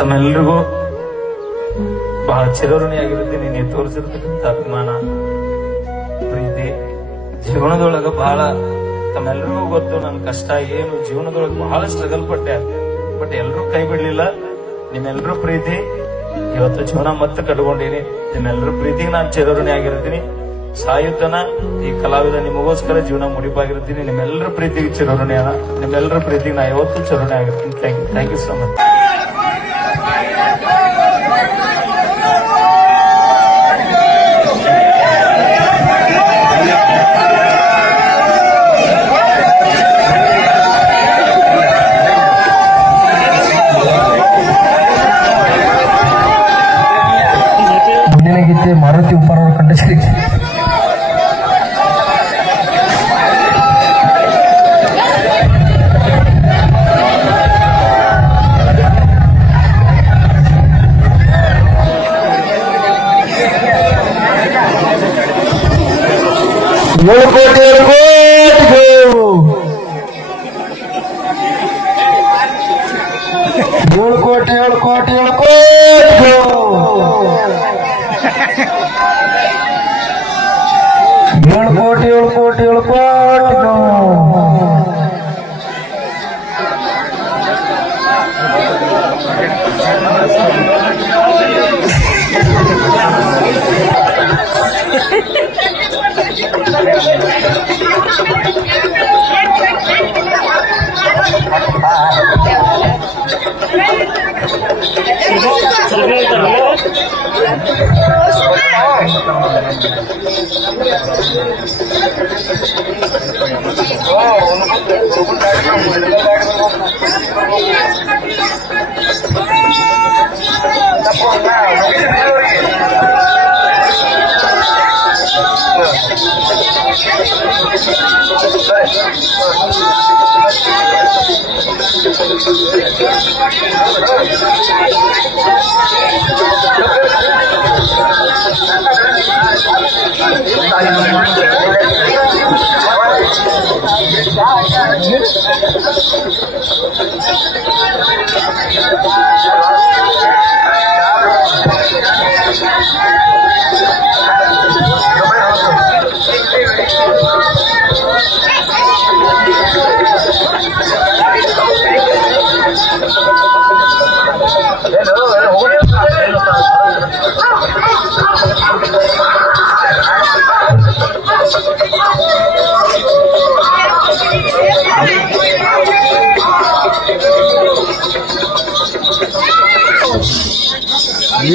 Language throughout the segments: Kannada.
ತಮ್ಮೆಲ್ರಿಗೂ ಬಹಳ ಚಿರಋಣಿಯಾಗಿರುತ್ತೆ. ನೀನು ತೋರಿಸಿರ್ತಕ್ಕಂಥ ಅಭಿಮಾನ, ಪ್ರೀತಿ ಜೀವನದೊಳಗ ಬಹಳ ತಮ್ಮೆಲ್ರಿಗೂ ಗೊತ್ತು. ನನ್ನ ಕಷ್ಟ ಏನು ಜೀವನದೊಳಗೆ ಬಹಳ ಸ್ಟ್ರಗಲ್ ಪಟ್ಟೆ, ಬಟ್ ಎಲ್ರೂ ಕೈ ಬಿಡ್ಲಿಲ್ಲ. ನಿಮ್ಮೆಲ್ಲರೂ ಪ್ರೀತಿ ಇವತ್ತು ಜೀವನ ಮತ್ತೆ ಕಟ್ಕೊಂಡೀನಿ. ನಿಮ್ಮೆಲ್ಲರೂ ಪ್ರೀತಿಗೆ ನಾನು ಚಿರಋಣಿ ಆಗಿರ್ತೀನಿ. ಸಾಯುತ್ತನ ಈ ಕಲಾವಿದ ನಿಮಗೋಸ್ಕರ ಜೀವನ ಮುಡಿಪಾಗಿರ್ತೀನಿ. ನಿಮ್ಮೆಲ್ಲರ ಪ್ರೀತಿಗೆ ಚಿರಋಣಿಯನ, ನಿಮ್ಮೆಲ್ಲರ ಪ್ರೀತಿಗೆ ನಾ ಯಾವತ್ತೂ ಚಿರಋಣಿ ಆಗಿರ್ತೀನಿ. Thank you so much. ಮುಂದಿನ ಗೀತೆ ಮಾರುತಿ ಉಪ್ಪಾರ್ ಅವರ ಕಂಠಸಿರಿ.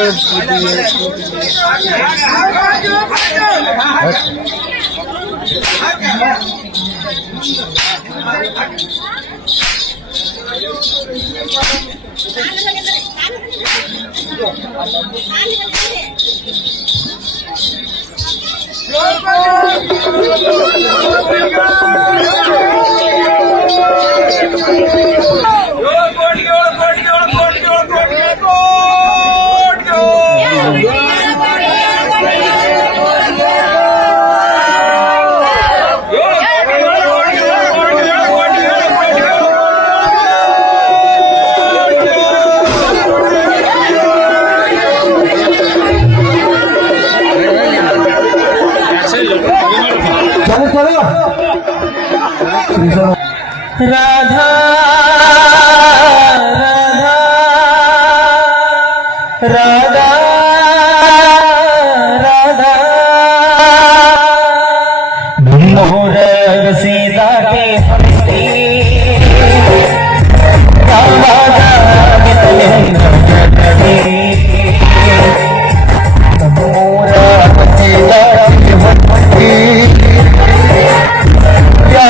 ಏಳು ಕೋಟಿ राधा राधा राधा राधा मोर सीता के हस्ती राधा मोर सीता के हस्ती क्या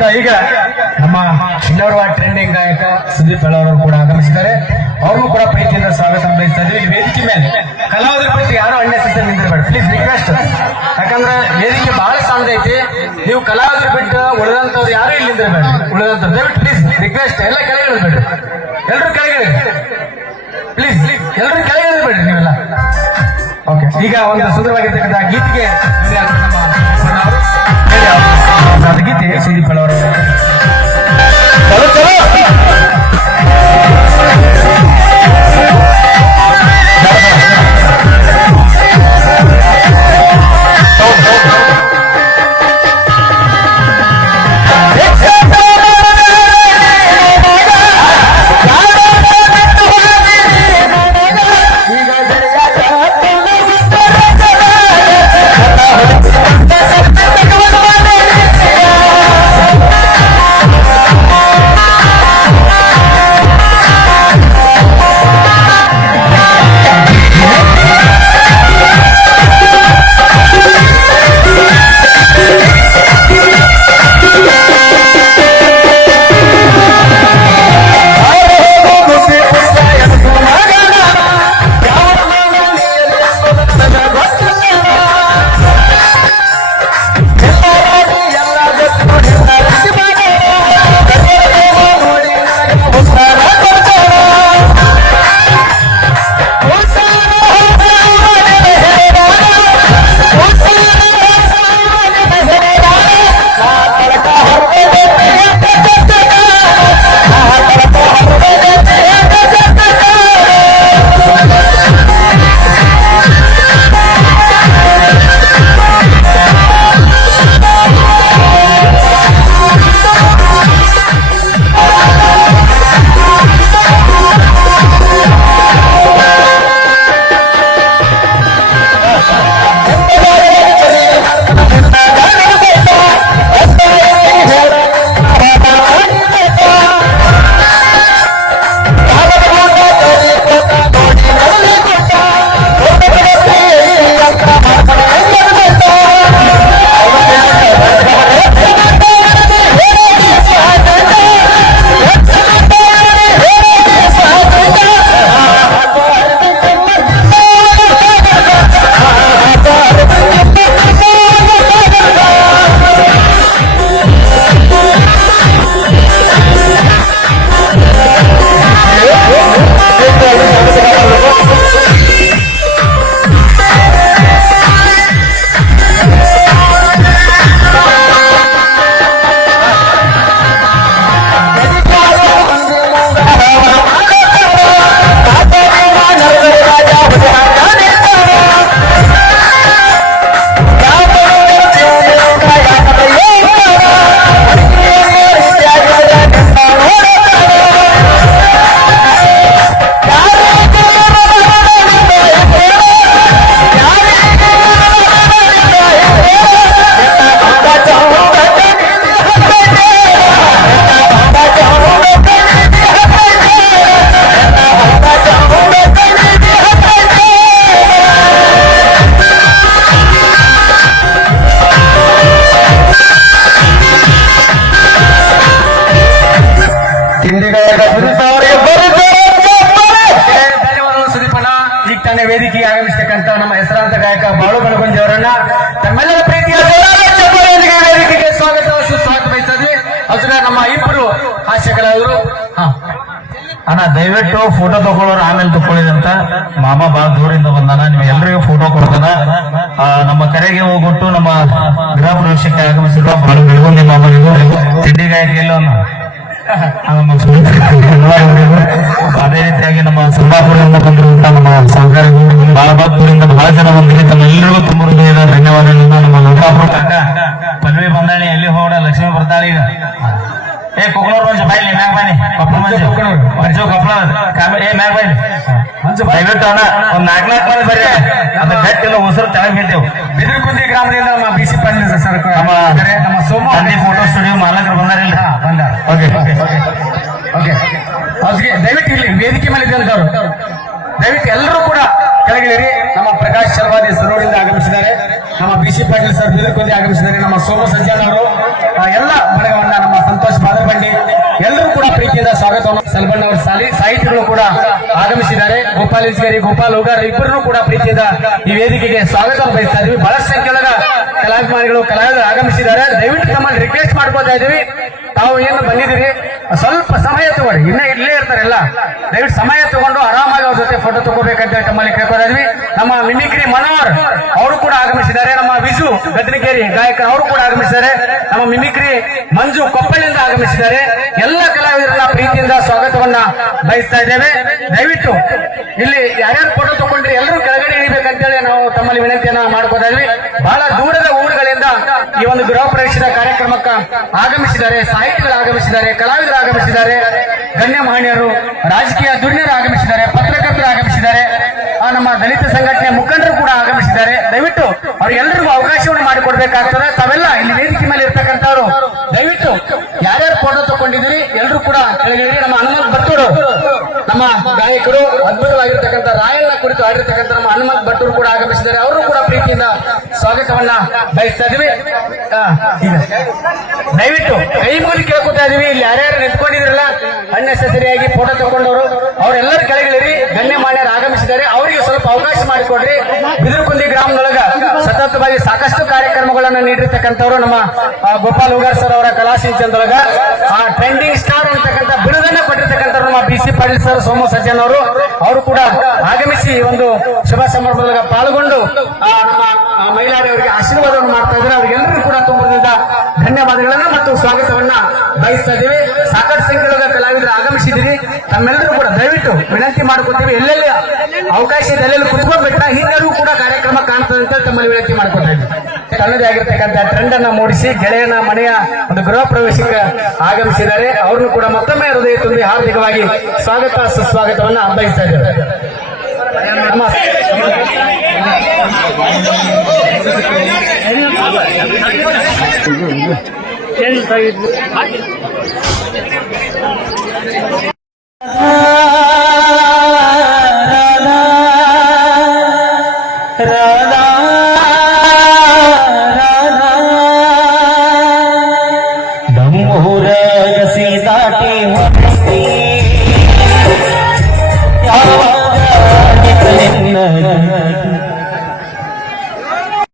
ಹೇಳ್ತಾ ಈಗ ನಮ್ಮ ಇನ್ನೋರ್ವ ಟ್ರೆಂಡಿಂಗ್ ಗಾಯಕ ಸುದೀಪ್ ಅವರು ಕೂಡ ಆಗಮಿಸಿದ್ದಾರೆ. ಅವ್ರಿಗೂ ಕೂಡ ಪ್ರೀತಿಯಿಂದ ಸ್ವಾಗತ ಬಯಸ್ತಾ ಇದ್ದೀವಿ. ವೇದಿಕೆ ಮೇಲೆ ಕಲಾವಿದರ ಬಿಟ್ಟು ಯಾರು ಅನ್ನೆಸೆಸರಿ ನಿಂತಿರಬೇಡ, ಪ್ಲೀಸ್ ರಿಕ್ವೆಸ್ಟ್. ಯಾಕಂದ್ರೆ ವೇದಿಕೆ ಬಹಳ ಸಣ್ಣ ಐತಿ. ನೀವು ಕಲಾವಿದರು ಬಿಟ್ಟು ಉಳಿದಂತವ್ರು ಯಾರು ಇಲ್ಲಿ ನಿಂತಿರಬೇಡ. ಉಳಿದಂತವ್ರು ದಯವಿಟ್ಟು ಪ್ಲೀಸ್ ರಿಕ್ವೆಸ್ಟ್, ಎಲ್ಲ ಕೆಳಗೆ ಇಳಿದ್ಬೇಡಿ, ಎಲ್ಲರೂ ಕೆಳಗೆ ಪ್ಲೀಸ್, ಎಲ್ಲರೂ ಕೆಳಗೆ ಇಳಿದ್ಬೇಡ್ರಿ ನೀವೆಲ್ಲ. ಓಕೆ, ಈಗ ಒಂದು ಸುಂದರವಾಗಿರ್ತಕ್ಕಂಥ ಗೀತೆಗೆ ನಮ್ಮ ಗೀತೆ ಸುದೀಪ್ ಅವರು ವೇದಿಕೆಗೆ ಆಗಮಿಸತಕ್ಕಂತ ನಮ್ಮ ಹೆಸರಾಂತ ಗಾಯಕ ಬಾಳು ಬೆಳಗುಂದಿ ಅವರನ್ನ ತಮ್ಮೆಲ್ಲರ ಪ್ರೀತಿಯ ಚಪ್ಪಾಳೆಯೊಂದಿಗೆ ವೇದಿಕೆಗೆ ಸ್ವಾಗತ ಸುಸ್ವಾಗತ ಬಯಸಿದ್ವಿ. ಅದ್ರ ನಮ್ಮ ಇಬ್ಬರು ಹಾಸ್ಯ ಕಲಾವಿದರು. ಅಣ್ಣ ದಯವಿಟ್ಟು ಫೋಟೋ ತಗೊಳ್ಳೋರು ಆಮೇಲೆ ತಗೊಳ್ಳಿದಂತ ಮಾಮ ಬಹಳ ದೂರಿಂದ ಬಂದಾನ, ನೀವು ಎಲ್ರಿಗೂ ಫೋಟೋ ಕೊಡ್ತಾನ. ನಮ್ಮ ಕರೆಗೆ ಹೋಗ್ಬಿಟ್ಟು ನಮ್ಮ ಗೃಹ ಪ್ರವೇಶಕ್ಕೆ ಆಗಮಿಸಿರುವ ಬಾಳು ಬೆಳಗುಂದಿ ಮಾಮನಿಗೂ ತಿಂಡಿ ಗಾಯಕ ಎಲ್ಲವನ್ನ ಅದೇ ರೀತಿಯಾಗಿ ನಮ್ಮ ಸಂಬಾಪುರದಿಂದ ಬಂದಿರುವಂತ ನಮ್ಮ ಸಹಕಾರಿಗಳು ಬಾಳಬಾದ್ಪುರದಿಂದ ಬಹಳ ಜನ ಬಂದಿರಿ. ತಮ್ಮೆಲ್ಲರಿಗೂ ತುಂಬ ಹೃದಯದ ಧನ್ಯವಾದಗಳನ್ನ. ನಮ್ಮ ಲೋಕಾಪುರ ಕಾಕ ಪಲ್ವಿ ಬಂದಾಳಿ ಎಲ್ಲಿ ಹೋಗೋಣ, ಲಕ್ಷ್ಮೀ ಬರ್ತಾಳಿ. ಏ ಕೊಕ್ಕಳೂರು ಮಂಜು ಬಾಯ್ಲಿ ಮ್ಯಾಗ ಬನ್ನಿ, ಕೊಪ್ಪಳ ಮಂಜು ಮಂಜು ಕೊಪ್ಪಳ ಏ ಮ್ಯಾಗ ಬನ್ನಿ ದಯವಿಟ್ಟು ಅಣ್ಣ ಒಂದ್ 4 ಮಂದಿ ಬರ್ರಿ. ಅದ ಗಟ್ಟಿಲ್ಲ ಉಸಿರು ತೆಳಗ್ ಬಿದ್ದೇವು. ಬಿದಿರುಕುಂದಿ ಗ್ರಾಮದಿಂದ ನಮ್ಮ ಬಿಸಿ ಪಾಟೀಲ್ ಸರ್, ನಮ್ಮ ಸೋಮ ಫೋಟೋ ಸ್ಟುಡಿಯೋ ಮಾಲಕರು ಬಂದಾರಿಲ್ಲ. ಬಂದಾರ. ಓಕೆ ಓಕೆ, ಅವ್ರಿಗೆ ದಯವಿಟ್ಟು ಇಲ್ಲಿ ವೇದಿಕೆ ಮೇಲೆ ಇದ್ದಂತವ್ರು ದಯವಿಟ್ಟು ಎಲ್ಲರೂ ಕೂಡ ಕೆಳಗಿಳಿರಿ. ನಮ್ಮ ಪ್ರಕಾಶ್ ಶರ್ವಾದಿ ಸರೋಡಿಂದ ಆಗಮಿಸಿದ್ದಾರೆ, ನಮ್ಮ ಬಿಸಿ ಪಾಟೀಲ್ ಸರ್ ಬಿದಿರುಕುಂದಿ ಆಗಮಿಸಿದ್ದಾರೆ, ನಮ್ಮ ಸೋಮ ಸಜ್ಜಾನ್ ಅವರು ಎಲ್ಲ ಬಳಗವನ್ನ ನಮ್ಮ ಸ್ವಾಗತವನ್ನು ಸಲ್ಬಣ್ಣ ಅವರ ಸಾಹಿತಿಗಳು ಕೂಡ ಆಗಮಿಸಿದ್ದಾರೆ. ಗೋಪಾಲ್ ಇಸ್ಗೇರಿ, ಗೋಪಾಲ್ ಹೋಗಾರ್ ಇಬ್ಬರನ್ನು ಕೂಡ ಪ್ರೀತಿಯಿಂದ ಈ ವೇದಿಕೆಗೆ ಸ್ವಾಗತ ಬಯಸ್ತಾ ಇದ್ವಿ. ಬಹಳಷ್ಟು ಸಂಖ್ಯೆಯೊಳಗ ಕಲಾಭಿಮಾನಿಗಳು ಕಲಾವಿದರು ಆಗಮಿಸಿದ್ದಾರೆ. ದಯವಿಟ್ಟು ತಮ್ಮಲ್ಲಿ ರಿಕ್ವೆಸ್ಟ್ ಮಾಡ್ಕೋತಾ ಇದೀವಿ, ತಾವು ಏನು ಬಂದಿದ್ದೀರಿ ಸ್ವಲ್ಪ ಸಮಯ ತಗೊಳ್ಳಿ, ಇನ್ನ ಇಲ್ಲೇ ಇರ್ತಾರೆಲ್ಲ, ದಯವಿಟ್ಟು ಸಮಯ ತಗೊಂಡು ಆರಾಮಾಗಿ ಅವ್ರ ಜೊತೆ ಫೋಟೋ ತಗೋಬೇಕಂತ ತಮ್ಮಲ್ಲಿ ಕೇಳ್ಕೊತಾ ಇದ್ವಿ. ನಮ್ಮ ಮಿಮಿಕ್ರಿ ಮನೋಹರ್ ಅವರು ಕೂಡ ಆಗಮಿಸಿದ್ದಾರೆ. ನಮ್ಮ ವಿಜು ಗದ್ರಿಗೇರಿ ಗಾಯಕ ಅವರು ಕೂಡ ಆಗಮಿಸಿದ್ದಾರೆ. ನಮ್ಮ ಮಿಮಿಕ್ರಿ ಮಂಜು ಕೊಪ್ಪಳಿಂದ ಆಗಮಿಸಿದ್ದಾರೆ. ಎಲ್ಲ ಕಲಾವಿದರನ್ನ ಪ್ರೀತಿಯಿಂದ ಸ್ವಾಗತವನ್ನ ಬಯಸ್ತಾ ಇದ್ದೇವೆ. ದಯವಿಟ್ಟು ಇಲ್ಲಿ ಯಾರ್ಯಾರು ಫೋಟೋ ತಗೊಂಡ್ರಿ ಎಲ್ಲರೂ ಕೆಳಗಡೆ ಇಳಿಬೇಕಂತೇಳಿ ನಾವು ತಮ್ಮಲ್ಲಿ ವಿನಂತಿಯನ್ನ ಮಾಡ್ಕೋತಾ ಇದ್ವಿ. ಬಹಳ ದೂರದ ಊರುಗಳಿಂದ ಈ ಒಂದು ಗೃಹ ಪ್ರವೇಶದ ಕಾರ್ಯಕ್ರಮಕ್ಕೆ ಆಗಮಿಸಿದ್ದಾರೆ. ಸಾಹಿತಿಗಳು ಆಗಮಿಸಿದ್ದಾರೆ, ಕಲಾವಿದರು ಆಗಮಿಸಿದ್ದಾರೆ, ಗಣ್ಯ ಮಹನೀಯರು, ರಾಜಕೀಯ ಧುರೀಣರು ಆಗಮಿಸಿದ್ದಾರೆ, ಪತ್ರಕರ್ತರು ಆಗಮಿಸಿದ್ದಾರೆ, ನಮ್ಮ ದಲಿತ ಸಂಘಟನೆ ಮುಖಂಡರು ಕೂಡ ಆಗಮಿಸಿದ್ದಾರೆ. ದಯವಿಟ್ಟು ಅವ್ರಿಗೆಲ್ಲರಿಗೂ ಅವಕಾಶವನ್ನು ಮಾಡಿಕೊಡ್ಬೇಕಾಗ್ತದೆ. ತಾವೆಲ್ಲ ಇಲ್ಲಿ ವೇದಿಕೆ ಮೇಲೆ ಇರ್ತಕ್ಕಂಥವ್ರು ದಯವಿಟ್ಟು ಯಾರ್ಯಾರು ಫೋಟೋ ತಗೊಂಡಿದ್ದೀರಿ ಎಲ್ಲರೂ ಕೂಡ ಕೆಳಗಿರಿ. ನಮ್ಮ ಹನುಮಂತ್ ಭಟ್ಟೂರು ನಮ್ಮ ಗಾಯಕರು ಅದ್ಭುತವಾಗಿರ್ತಕ್ಕಂಥ ರಾಯಣ್ಣ ಕುರಿತು ಆಡಿರ್ತಕ್ಕಂಥ ನಮ್ಮ ಹನುಮಂತ್ ಭಟ್ಟೂರು ಕೂಡ ಆಗಮಿಸಿದ್ದಾರೆ. ಅವರು ಕೂಡ ಪ್ರೀತಿಯಿಂದ ಸ್ವಾಗತವನ್ನ ಬಯಸ್ತಾ ಇದೀವಿ. ಈಗ ದಯವಿಟ್ಟು ಕೈ ಮುಗಿದು ಕೇಳ್ಕೊತಾ ಇದೀವಿ, ಇಲ್ಲಿ ಯಾರ್ಯಾರು ನಿಂತ್ಕೊಂಡಿದ್ರಲ್ಲ ಅನ್ನೆಸೆಸರಿಯಾಗಿ ಫೋಟೋ ತಗೊಂಡವರು ಅವರೆಲ್ಲರೂ ಕೆಳಗಿಳಿರಿ. ಗಣ್ಯ ಮಾನ್ಯರು ಆಗಮಿಸಿದ್ದಾರೆ, ಅವರಿಗೆ ಸ್ವಲ್ಪ ಅವಕಾಶ ಮಾಡಿಕೊಡ್ರಿ. ಬಿದಿರುಕುಂದಿ ಗ್ರಾಮದೊಳಗ ಸತತವಾಗಿ ಸಾಕಷ್ಟು ಕಾರ್ಯಕ್ರಮಗಳನ್ನು ನೀಡಿರ್ತಕ್ಕಂಥವ್ರು ನಮ್ಮ ಗೋಪಾಲ್ ಹೋಗಾರ್ ಸರ್ ಅವರ ಕಲಾ ಸಿಂಚನದೊಳಗ ಟ್ರೆಂಡಿಂಗ್ ಸ್ಟಾರ್ ಅಂತಕ್ಕಂಥ ಬಿರುದನ್ನ ಕೊಟ್ಟಿರ್ತಕ್ಕಂಥವ್ರು ನಮ್ಮ BC ಪಾಟೀಲ್ ಸರ್, ಸೋಮು ಸಜ್ಜನ್ ಅವರು ಕೂಡ ಆಗಮಿಸಿ ಒಂದು ಶುಭ ಸಮಾರಂಭದೊಳಗ ಪಾಲ್ಗೊಂಡು ನಮ್ಮ ಮಹಿಳೆಯರಿಗೆ ಆಶೀರ್ವಾದವನ್ನು ಮಾಡ್ತಾ ಇದ್ದಾರೆ. ಅವರಿಗೆಲ್ಲರೂ ಕೂಡ ತುಂಬದಿಂದ ಧನ್ಯವಾದಗಳನ್ನ ಮತ್ತು ಸ್ವಾಗತವನ್ನ ಬಯಸ್ತಾ ಇದ್ದೀವಿ. ಸಾಕಷ್ಟು ಸಂಖ್ಯೆಯೊಳಗ ಕಲಾವಿದರು ಆಗಮಿಸಿದ್ದೀರಿ. ತಮ್ಮೆಲ್ಲರೂ ಕೂಡ ದಯವಿಟ್ಟು ವಿನಂತಿ ಮಾಡ್ಕೊತೀವಿ, ಎಲ್ಲೆಲ್ಲಿ ಅವಕಾಶ ಇದೆ ಎಲ್ಲೆಲ್ಲಿ ಕುತ್ಕೋಬೇಕ, ಹಿಂದೆಲ್ಲೂ ಕೂಡ ಕಾರ್ಯಕ್ರಮ ಕಾಣ್ತದೆ ಅಂತ ತಮ್ಮಲ್ಲಿ ವಿನಂತಿ ಮಾಡ್ಕೊತಾ ಇದ್ದೀವಿ. ತನ್ನದೇ ಆಗಿರ್ತಕ್ಕಂಥ ಟ್ರೆಂಡ್ ಅನ್ನ ಮೂಡಿಸಿ ಗೆಳೆಯನ ಮನೆಯ ಒಂದು ಗೃಹ ಪ್ರವೇಶಕ್ಕೆ ಆಗಮಿಸಿದ್ದಾರೆ. ಅವ್ರನ್ನು ಕೂಡ ಮತ್ತೊಮ್ಮೆ ಹೃದಯ ತುಂಬಿ ಹಾರ್ದಿಕವಾಗಿ ಸ್ವಾಗತ ಸುಸ್ವಾಗತವನ್ನ ಬಯಸ್ತಾ ಇದ್ದೇವೆ. ನಮ್ಮ